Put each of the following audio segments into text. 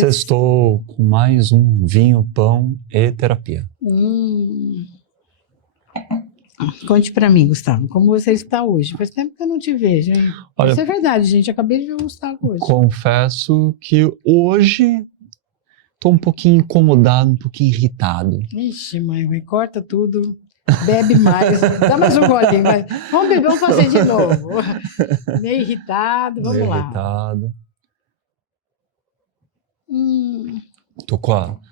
Sextou com mais um vinho, pão e terapia. Conte pra mim, Gustavo, como você está hoje? Faz tempo que eu não te vejo, hein? Olha, isso é verdade, gente. Acabei de ver o Gustavo hoje. Confesso que hoje estou um pouquinho incomodado, um pouquinho irritado. Ixi, mãe, corta tudo. Bebe mais. Dá mais um golinho. Vamos beber, vamos fazer de novo. Meio irritado, vamos lá. Irritado. Tô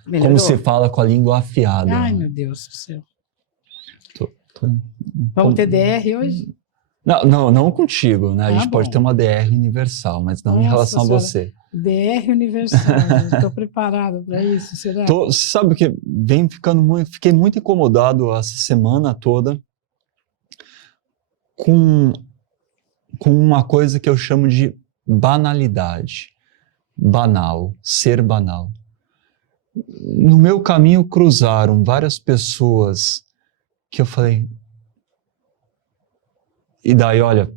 Melhorou? como se fala, com a língua afiada. Ai, meu Deus do céu. Tô Vamos ter DR hoje? Não contigo, né? A gente pode bom. ter uma DR universal, mas não em relação a você. DR universal, estou preparado para isso, será? Sabe o que fiquei muito incomodado essa semana toda com uma coisa que eu chamo de banalidade. Banal, ser banal. No meu caminho cruzaram várias pessoas que eu falei, e daí, olha,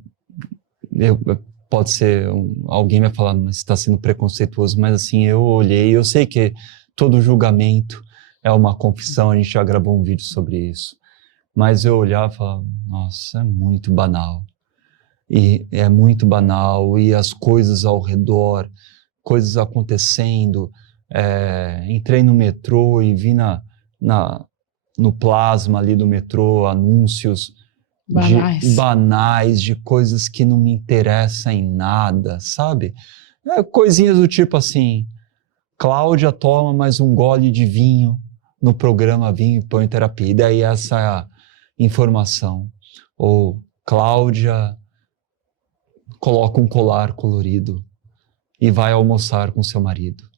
pode ser, alguém vai falar, mas você está sendo preconceituoso, mas assim, eu olhei, eu sei que todo julgamento é uma confissão, a gente já gravou um vídeo sobre isso, mas eu olhava e falava, nossa, é muito banal, e é muito banal, e as coisas ao redor, coisas acontecendo, entrei no metrô e vi no plasma ali do metrô anúncios banais, de coisas que não me interessam em nada, sabe? Coisinhas do tipo assim, Cláudia toma mais um gole de vinho no programa Vinho e Pão e Terapia, e daí essa é a informação. Ou Cláudia coloca um colar colorido e vai almoçar com seu marido.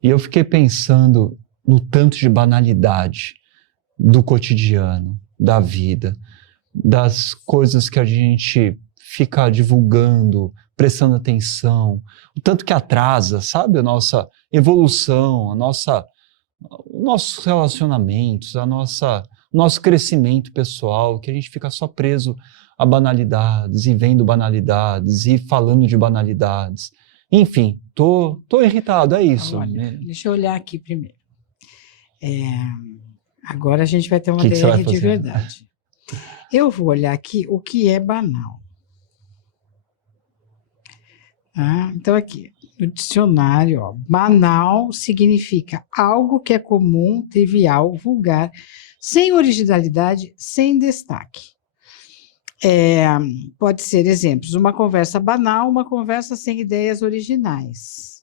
E eu fiquei pensando no tanto de banalidade do cotidiano, da vida, das coisas que a gente fica divulgando, prestando atenção, o tanto que atrasa, sabe, a nossa evolução, nossos relacionamentos, nosso crescimento pessoal, que a gente fica só preso a banalidades e vendo banalidades e falando de banalidades. Enfim, tô irritado, é isso. Olha, deixa eu olhar aqui primeiro. Agora a gente vai ter uma Que DR de verdade. Eu vou olhar aqui o que é banal. Então aqui, no dicionário, ó, banal significa algo que é comum, trivial, vulgar, sem originalidade, sem destaque. Pode ser exemplos, uma conversa banal, uma conversa sem ideias originais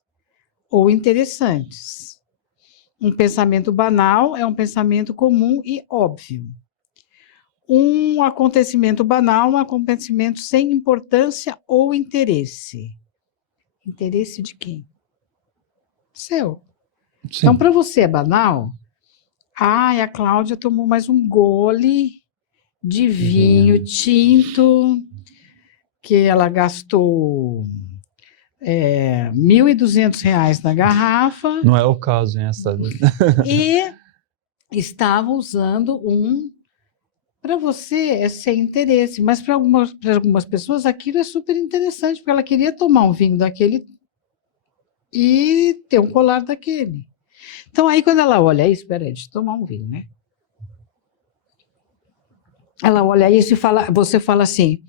ou interessantes. Um pensamento banal é um pensamento comum e óbvio. Um acontecimento banal, um acontecimento sem importância ou interesse. Interesse de quem? Seu. Sim. Então, para você é banal? A Cláudia tomou mais um gole de vinho tinto, que ela gastou R$1.200 na garrafa. Não é o caso, hein? E estava usando para você é sem interesse, mas para algumas pessoas aquilo é super interessante, porque ela queria tomar um vinho daquele e ter um colar daquele. Então aí quando ela olha isso, peraí, deixa eu tomar um vinho, né? Ela olha isso e você fala assim,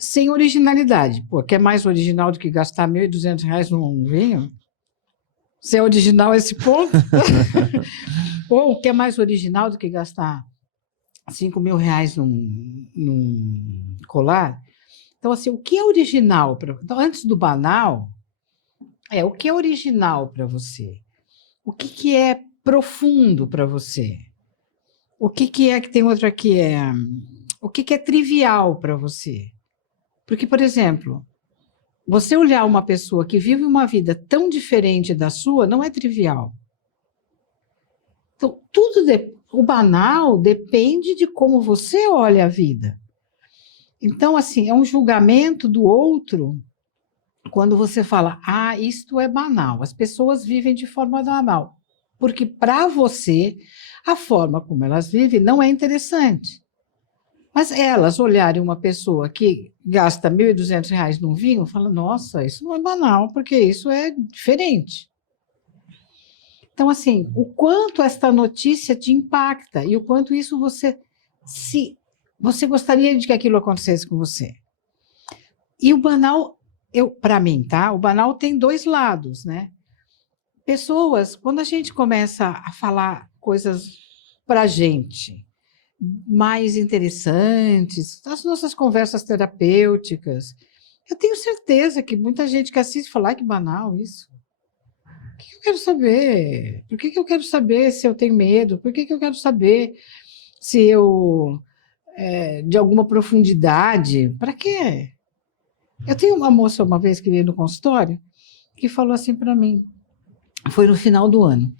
sem originalidade. Pô, quer mais original do que gastar R$1.200 num vinho? Se é original esse ponto? Ou quer mais original do que gastar R$5.000 num colar? Então, assim, o que é original? Então, antes do banal, o que é original para você? O que é profundo para você? O que é que tem outro aqui? O que é trivial para você? Porque, por exemplo, você olhar uma pessoa que vive uma vida tão diferente da sua, não é trivial. Então, o banal depende de como você olha a vida. Então, assim, é um julgamento do outro quando você fala, isto é banal. As pessoas vivem de forma banal. Porque, para você, a forma como elas vivem não é interessante. Mas elas olharem uma pessoa que gasta R$1.200 num vinho, falam, nossa, isso não é banal, porque isso é diferente. Então, assim, o quanto esta notícia te impacta e o quanto isso você gostaria de que aquilo acontecesse com você. E o banal, para mim, tá? O banal tem dois lados, né? Pessoas, quando a gente começa a falar coisas para a gente mais interessantes, as nossas conversas terapêuticas, eu tenho certeza que muita gente que assiste fala, que banal isso. O que eu quero saber? Por que eu quero saber se eu tenho medo? Por que eu quero saber se eu, de alguma profundidade? Para quê? Eu tenho uma moça uma vez que veio no consultório que falou assim para mim, foi no final do ano.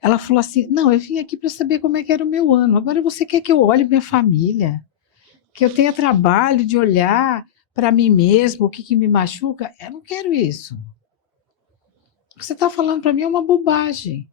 Ela falou assim, não, eu vim aqui para saber como é que era o meu ano. Agora você quer que eu olhe minha família? Que eu tenha trabalho de olhar para mim mesmo, o que me machuca? Eu não quero isso. O que você está falando para mim é uma bobagem.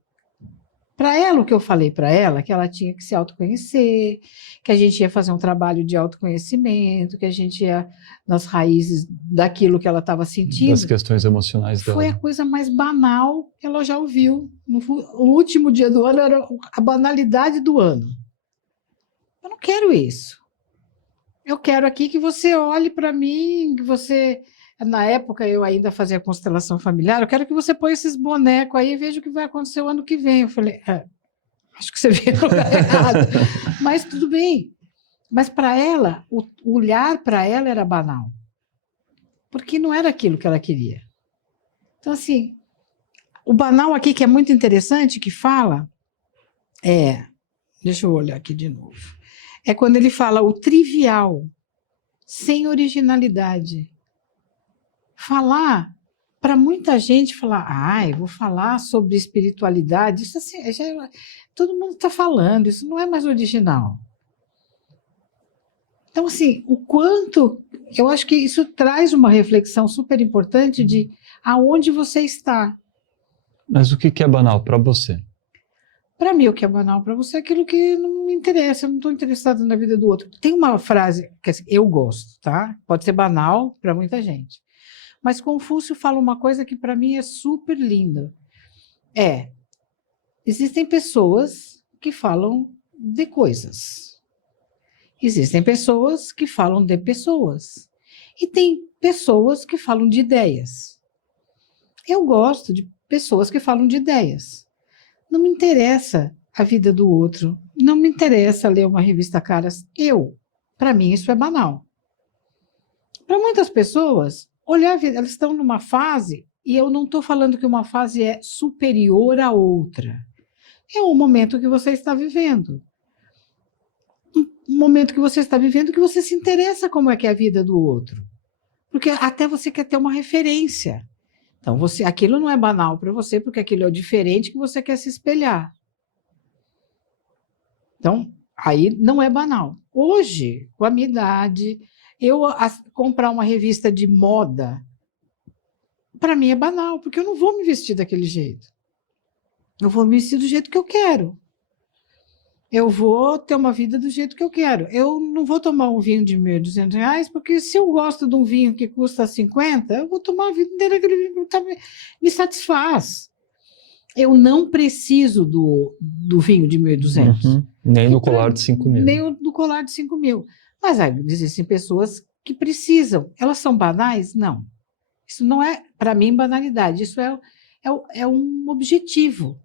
Para ela, o que eu falei para ela, que ela tinha que se autoconhecer, que a gente ia fazer um trabalho de autoconhecimento, que a gente ia nas raízes daquilo que ela estava sentindo. Das questões emocionais dela. Foi a coisa mais banal que ela já ouviu. O último dia do ano era a banalidade do ano. Eu não quero isso. Eu quero aqui que você olhe para mim, que você... Na época, eu ainda fazia constelação familiar, eu quero que você ponha esses bonecos aí e veja o que vai acontecer o ano que vem. Eu falei, acho que você veio no lugar errado. Mas tudo bem. Mas para ela, o olhar para ela era banal. Porque não era aquilo que ela queria. Então, assim, o banal aqui, que é muito interessante, que fala, deixa eu olhar aqui de novo, é quando ele fala o trivial, sem originalidade. Falar, para muita gente, falar, eu vou falar sobre espiritualidade, isso assim, todo mundo está falando, isso não é mais original. Então, assim, o quanto, eu acho que isso traz uma reflexão super importante de aonde você está. Mas o que é banal para você? Para mim, o que é banal para você é aquilo que não me interessa, eu não estou interessado na vida do outro. Tem uma frase que assim, eu gosto, tá? Pode ser banal para muita gente. Mas Confúcio fala uma coisa que para mim é super linda. Existem pessoas que falam de coisas. Existem pessoas que falam de pessoas. E tem pessoas que falam de ideias. Eu gosto de pessoas que falam de ideias. Não me interessa a vida do outro. Não me interessa ler uma revista Caras. Para mim, isso é banal. Para muitas pessoas, olhar a vida, elas estão numa fase, e eu não estou falando que uma fase é superior à outra. É um momento que você está vivendo. Um momento que você está vivendo que você se interessa como é que é a vida do outro. Porque até você quer ter uma referência. Então, aquilo não é banal para você, porque aquilo é o diferente que você quer se espelhar. Então, aí não é banal. Hoje, com a minha idade, comprar uma revista de moda, para mim é banal, porque eu não vou me vestir daquele jeito. Eu vou me vestir do jeito que eu quero. Eu vou ter uma vida do jeito que eu quero. Eu não vou tomar um vinho de R$ 1.200, porque se eu gosto de um vinho que custa 50, eu vou tomar a vida inteira aquele vinho que me satisfaz. Eu não preciso do vinho de 1.200. Nem no colar de 5.000. Nem do colar de 5.000. Mas existem pessoas que precisam. Elas são banais? Não. Isso não é, para mim, banalidade. Isso é um objetivo.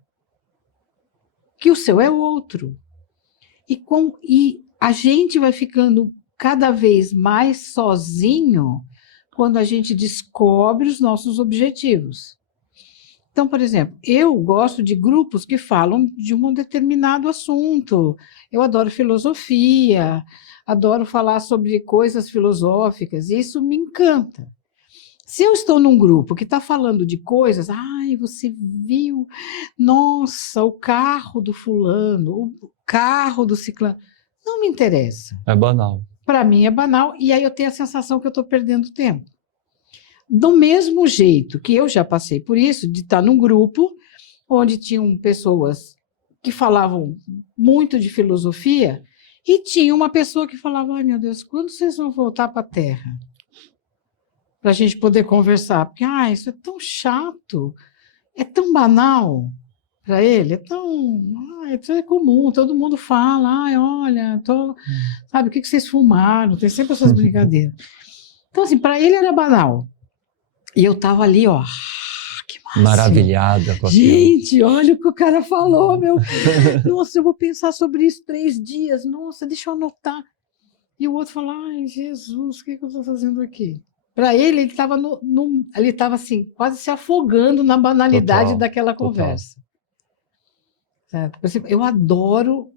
Que o seu é outro. E a gente vai ficando cada vez mais sozinho quando a gente descobre os nossos objetivos. Então, por exemplo, eu gosto de grupos que falam de um determinado assunto. Eu adoro filosofia, adoro falar sobre coisas filosóficas, e isso me encanta. Se eu estou num grupo que está falando de coisas, você viu, nossa, o carro do fulano, o carro do ciclano, não me interessa. É banal. Para mim é banal, e aí eu tenho a sensação que eu estou perdendo tempo. Do mesmo jeito que eu já passei por isso, de estar num grupo onde tinham pessoas que falavam muito de filosofia, e tinha uma pessoa que falava, meu Deus, quando vocês vão voltar para a Terra? Para a gente poder conversar, porque isso é tão chato, é tão banal. Para ele é tão. Isso é comum, todo mundo fala, ai, olha, sabe, o que vocês fumaram? Tem sempre essas brincadeiras. Então, assim, para ele era banal. E eu estava ali, ó, que máximo. Maravilhada com aquilo. Gente, olha o que o cara falou, meu. Nossa, eu vou pensar sobre isso 3 dias. Nossa, deixa eu anotar. E o outro falou, ai, Jesus, o que eu estou fazendo aqui? Para ele estava ele estava assim, quase se afogando na banalidade Total, daquela conversa. Certo? Por exemplo, eu adoro,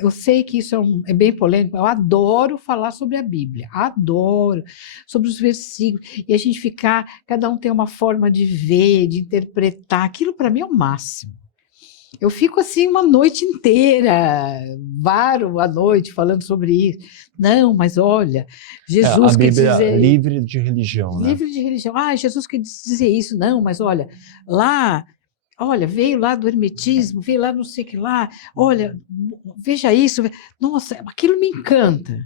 eu sei que isso é bem polêmico, eu adoro falar sobre a Bíblia, adoro, sobre os versículos, e a gente ficar, cada um tem uma forma de ver, de interpretar, aquilo para mim é o máximo. Eu fico assim uma noite inteira, varo a noite falando sobre isso. Não, mas olha, Jesus a quer Bíblia dizer... livre de religião, né? Livre de religião. Ah, Jesus quer dizer isso. Não, mas olha, lá... Olha, veio lá do hermetismo, veio lá não sei o que lá. Olha, veja isso. Nossa, aquilo me encanta.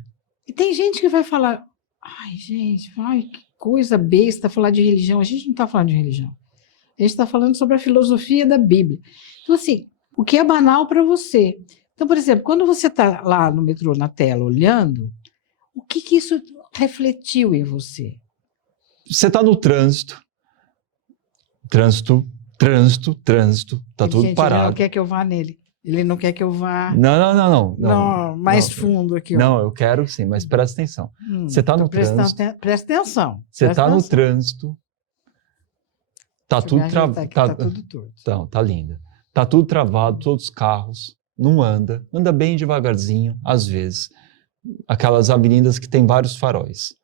E tem gente que vai falar, ai, gente, ai, que coisa besta falar de religião. A gente não está falando de religião. A gente está falando sobre a filosofia da Bíblia. Então, assim, o que é banal para você? Então, por exemplo, quando você está lá no metrô, na tela, olhando, o que isso refletiu em você? Você está no trânsito, tá tudo Gente, parado. ele não quer que eu vá nele. Ele não quer que eu vá... Não, mais fundo aqui. Ó. Não, eu quero sim, mas presta atenção. Você está no trânsito. Presta atenção. Você está no trânsito. Tá tudo travado. Tá tudo torto. Então, tá linda. Tá tudo travado, todos os carros. Não anda bem devagarzinho, às vezes. Aquelas avenidas que tem vários faróis.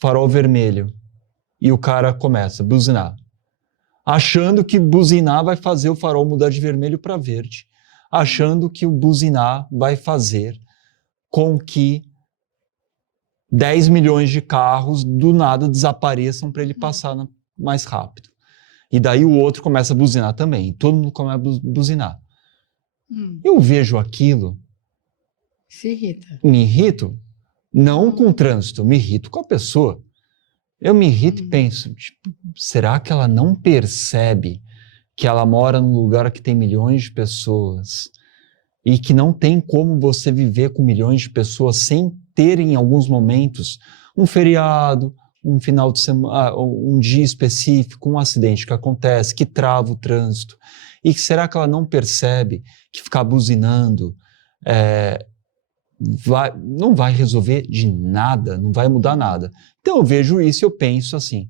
Farol vermelho. E o cara começa a buzinar. Achando que buzinar vai fazer o farol mudar de vermelho para verde. Achando que o buzinar vai fazer com que 10 milhões de carros do nada desapareçam para ele passar mais rápido. E daí o outro começa a buzinar também. Todo mundo começa a buzinar. Eu vejo aquilo... Se irrita. Me irrito, não com o trânsito, me irrito com a pessoa. Eu me irrito e penso, tipo, será que ela não percebe que ela mora num lugar que tem milhões de pessoas e que não tem como você viver com milhões de pessoas sem ter em alguns momentos um feriado, um final de semana, um dia específico, um acidente que acontece, que trava o trânsito? E será que ela não percebe que ficar buzinando não vai resolver de nada, não vai mudar nada? Então eu vejo isso e eu penso assim,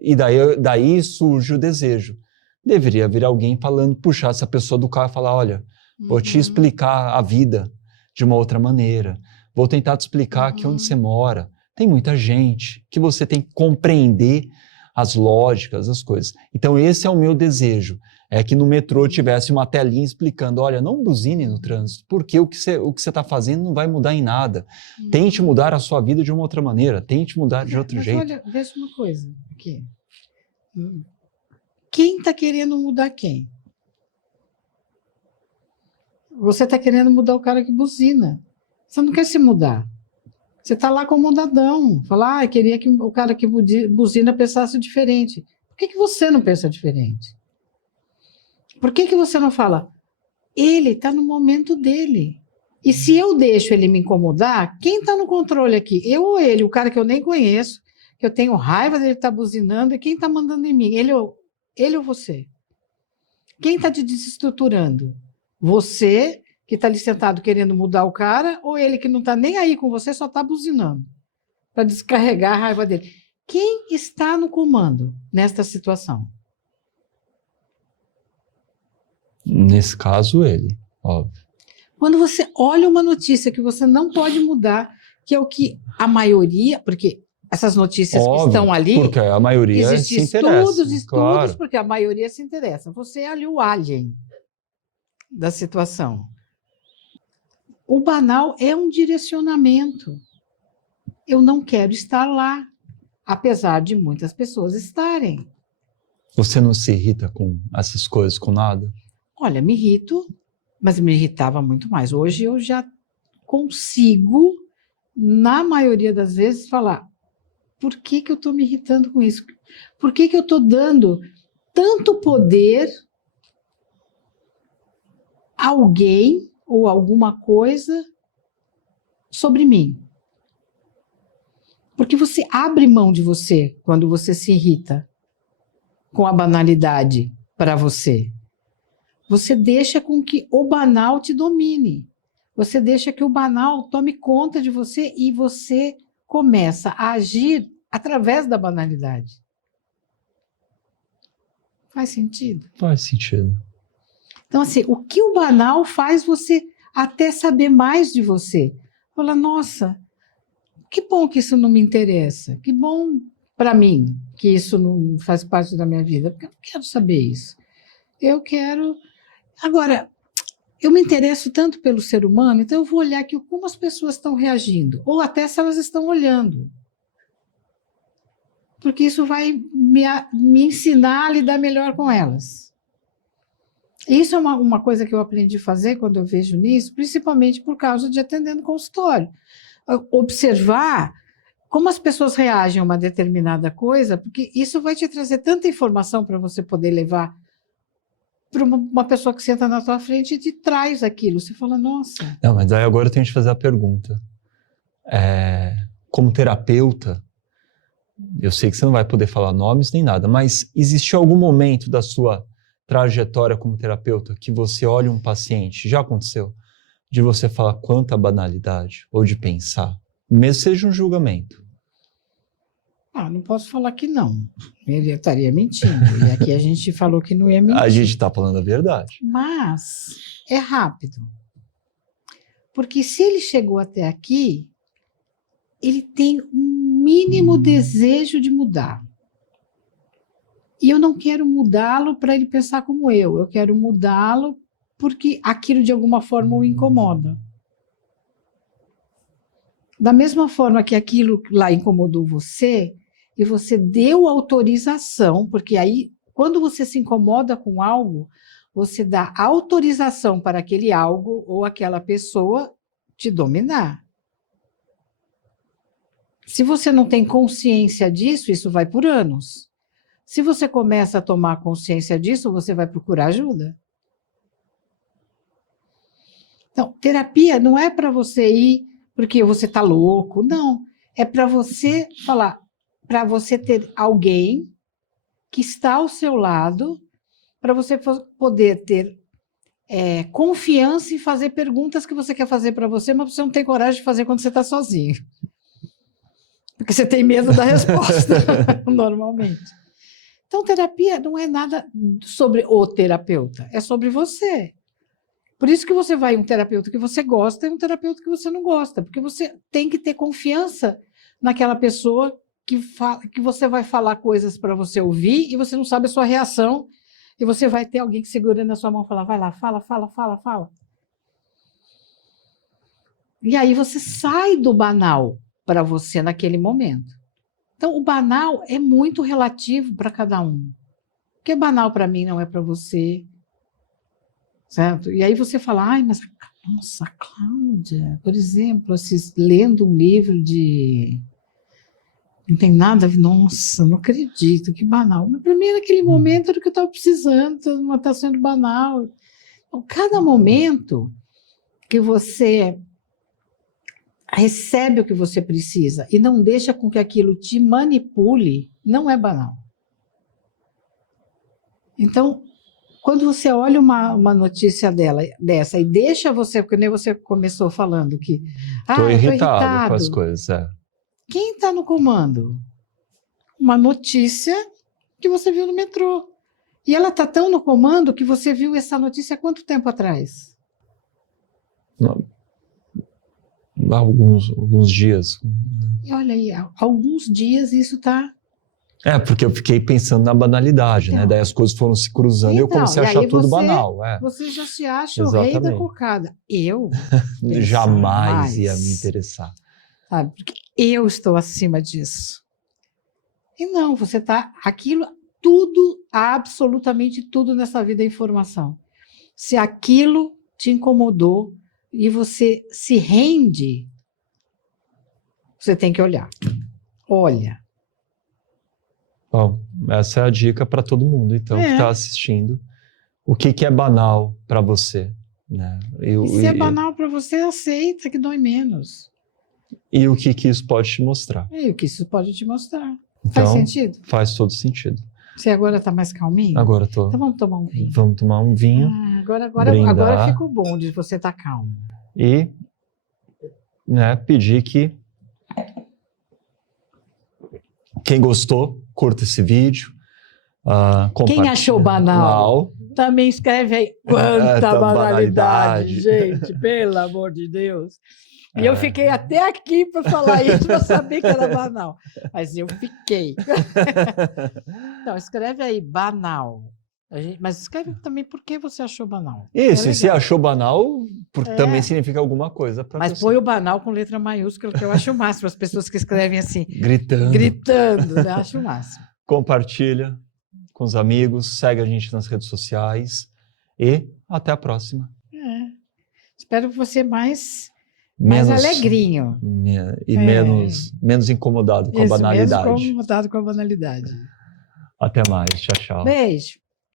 e daí surge o desejo. Deveria vir alguém puxar essa pessoa do carro e falar, olha, vou te explicar a vida de uma outra maneira, vou tentar te explicar aqui onde você mora. Tem muita gente que você tem que compreender as lógicas, as coisas. Então esse é o meu desejo, é que no metrô tivesse uma telinha explicando, olha, não buzine no trânsito, porque o que você está fazendo não vai mudar em nada. Tente mudar a sua vida de uma outra maneira, tente mudar de outro jeito. Olha, veja uma coisa aqui. Quem está querendo mudar quem? Você está querendo mudar o cara que buzina. Você não quer se mudar. Você está lá acomodadão. Falar, queria que o cara que buzina pensasse diferente. Por que você não pensa diferente? Por que você não fala? Ele está no momento dele. E se eu deixo ele me incomodar, quem está no controle aqui? Eu ou ele? O cara que eu nem conheço, que eu tenho raiva dele estar buzinando, e quem está mandando em mim? Ele ou você? Quem está te desestruturando? Você, que está ali sentado querendo mudar o cara, ou ele que não está nem aí com você, só está buzinando para descarregar a raiva dele? Quem está no comando nesta situação? Nesse caso, ele, óbvio. Quando você olha uma notícia que você não pode mudar, que é o que a maioria, porque essas notícias óbvio, que estão ali, porque a maioria existem se interessa, estudos, claro. porque a maioria se interessa. Você é ali o alien da situação. O banal é um direcionamento. Eu não quero estar lá, apesar de muitas pessoas estarem. Você não se irrita com essas coisas, com nada? Olha, me irrito, mas me irritava muito mais. Hoje eu já consigo, na maioria das vezes, falar: por que eu estou me irritando com isso? Por que eu estou dando tanto poder alguém ou alguma coisa sobre mim. Porque você abre mão de você quando você se irrita com a banalidade para você. Você deixa com que o banal te domine. Você deixa que o banal tome conta de você e você começa a agir através da banalidade. Faz sentido? Faz sentido. Então, assim, o que o banal faz você até saber mais de você? Fala, nossa, que bom que isso não me interessa. Que bom para mim que isso não faz parte da minha vida. Porque eu não quero saber isso. Eu quero... Agora, eu me interesso tanto pelo ser humano, então eu vou olhar aqui como as pessoas estão reagindo. Ou até se elas estão olhando. Porque isso vai me ensinar a lidar melhor com elas. Isso é uma coisa que eu aprendi a fazer quando eu vejo nisso, principalmente por causa de atender no consultório. Observar como as pessoas reagem a uma determinada coisa, porque isso vai te trazer tanta informação para você poder levar para uma pessoa que senta na tua frente e te traz aquilo. Você fala, nossa... Não, mas aí agora eu tenho que te fazer a pergunta. Como terapeuta, eu sei que você não vai poder falar nomes nem nada, mas existiu algum momento da sua trajetória como terapeuta que você olha um paciente, já aconteceu, de você falar quanta banalidade, ou de pensar, mesmo seja um julgamento? Não posso falar que não. Ele estaria mentindo. E aqui a gente falou que não ia mentir. A gente está falando a verdade. Mas é rápido. Porque se ele chegou até aqui, ele tem um mínimo desejo de mudar. E eu não quero mudá-lo para ele pensar como eu. Eu quero mudá-lo porque aquilo de alguma forma o incomoda. Da mesma forma que aquilo lá incomodou você, e você deu autorização, porque aí, quando você se incomoda com algo, você dá autorização para aquele algo ou aquela pessoa te dominar. Se você não tem consciência disso, isso vai por anos. Se você começa a tomar consciência disso, você vai procurar ajuda. Então, terapia não é para você ir porque você está louco, não. É para você falar, para você ter alguém que está ao seu lado, para você poder ter confiança em fazer perguntas que você quer fazer para você, mas você não tem coragem de fazer quando você está sozinho. Porque você tem medo da resposta, normalmente. Então, terapia não é nada sobre o terapeuta, é sobre você. Por isso que você vai em um terapeuta que você gosta e um terapeuta que você não gosta, porque você tem que ter confiança naquela pessoa que você vai falar coisas para você ouvir e você não sabe a sua reação, e você vai ter alguém que segurando na sua mão e falar, vai lá, fala, fala, fala, fala. E aí você sai do banal para você naquele momento. Então, o banal é muito relativo para cada um. O que é banal para mim não é para você. Certo? E aí você fala, ai, mas nossa, a Cláudia, por exemplo, lendo um livro de... Não tem nada a ver, nossa, não acredito, que banal. Mas para mim, naquele momento, era o que eu estava precisando, não está sendo banal. Então, cada momento que você recebe o que você precisa e não deixa com que aquilo te manipule, não é banal. Então, quando você olha uma notícia dessa e deixa você, porque nem você começou falando que... Estou irritado com as coisas, Quem está no comando? Uma notícia que você viu no metrô. E ela está tão no comando que você viu essa notícia há quanto tempo atrás? Alguns dias. E olha aí, há alguns dias isso está... Porque eu fiquei pensando na banalidade, né? Daí as coisas foram se cruzando e eu comecei a achar tudo banal. Você já se acha o rei da cocada. Eu jamais ia me interessar. Sabe? Porque eu estou acima disso. E não, você está... Aquilo, tudo, absolutamente tudo nessa vida é informação. Se aquilo te incomodou e você se rende, você tem que olhar. Olha. Bom, essa é a dica para todo mundo, então, que está assistindo. O que é banal para você? né? E se é banal para você, aceita, que dói menos. E o que isso pode te mostrar? E o que isso pode te mostrar. Então, Faz sentido? Faz todo sentido. Você agora está mais calminho? Agora tô. Então vamos tomar um vinho. Vamos tomar um vinho. Agora ficou bom de você estar calmo. E, né, pedir que quem gostou, curta esse vídeo. Quem achou banal, também escreve aí. Quanta banalidade, gente, pelo amor de Deus. E eu fiquei até aqui para falar isso, para saber que era banal. Mas eu fiquei. Então, escreve aí, banal. Mas escreve também por que você achou banal. Isso, e se achou banal, também significa alguma coisa para você. Mas põe o banal com letra maiúscula, que eu acho o máximo. As pessoas que escrevem assim, gritando, né? Acho o máximo. Compartilha com os amigos, segue a gente nas redes sociais e até a próxima. Espero que você mais alegrinho. E menos incomodado com a banalidade. Menos incomodado com a banalidade. Até mais. Tchau, tchau. Beijo.